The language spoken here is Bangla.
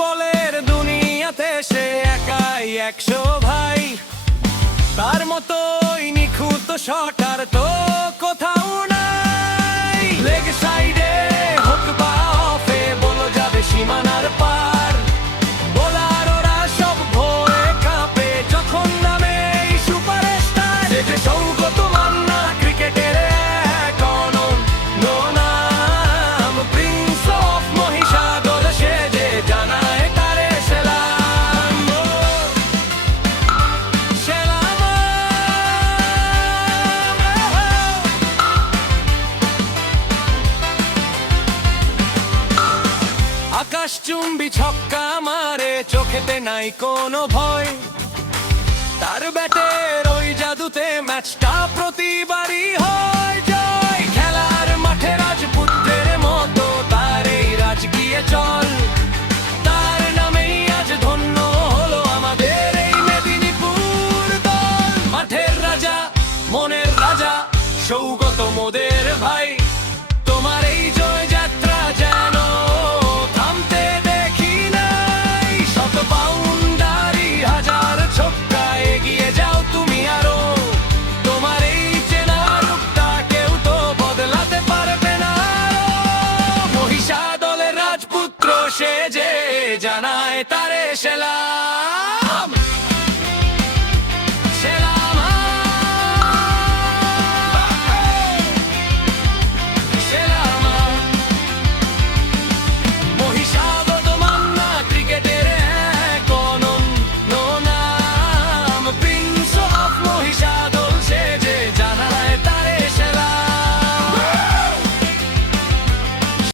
বলের দুনিয়াতে সে একাই 100 ভাই। তার মতোই নিখুঁত শট আর তো কোথাও নাই। লেগ সাইডে হোক বা অফে বল যাবে সীমানার পার। বোলাররা সব ভয়ে কাঁপে যখন নামে এই সুপারস্টার। সে যে সৌগত মান্না, ক্রিকেটের এক অনন্য নাম। প্রিন্স অফ মহিষাদল সে যে জানায় তারে সেলাম। সেলাম। আকাশচুম্বী ছক্কা মারে, চোখেতে নাই কোনো ভয়। তার ব্যাটের ওই জাদুতে ম্যাচটা প্রতিবারই হয় জয়। খেলার মাঠে রাজপুত্রের মতো তার এই রাজকীয় চল। তার নামেই আজ ধন্য হলো আমাদের এই মেদিনীপুর দল। মাঠের রাজা, মনের রাজা, সৌগত মোদের ভাই। তোমার এই জয় যাত্রা যেন থামতে দেখি নাই। শত বাউন্ডারি, হাজার ছক্কা, এগিয়ে যাও তুমি আরো। তোমার এই চেনা রূপটা কেউ তো বদলাতে পারবে না আরো। মহিষাদলের রাজপুত্র সে যে জানায় তারে সেলাম।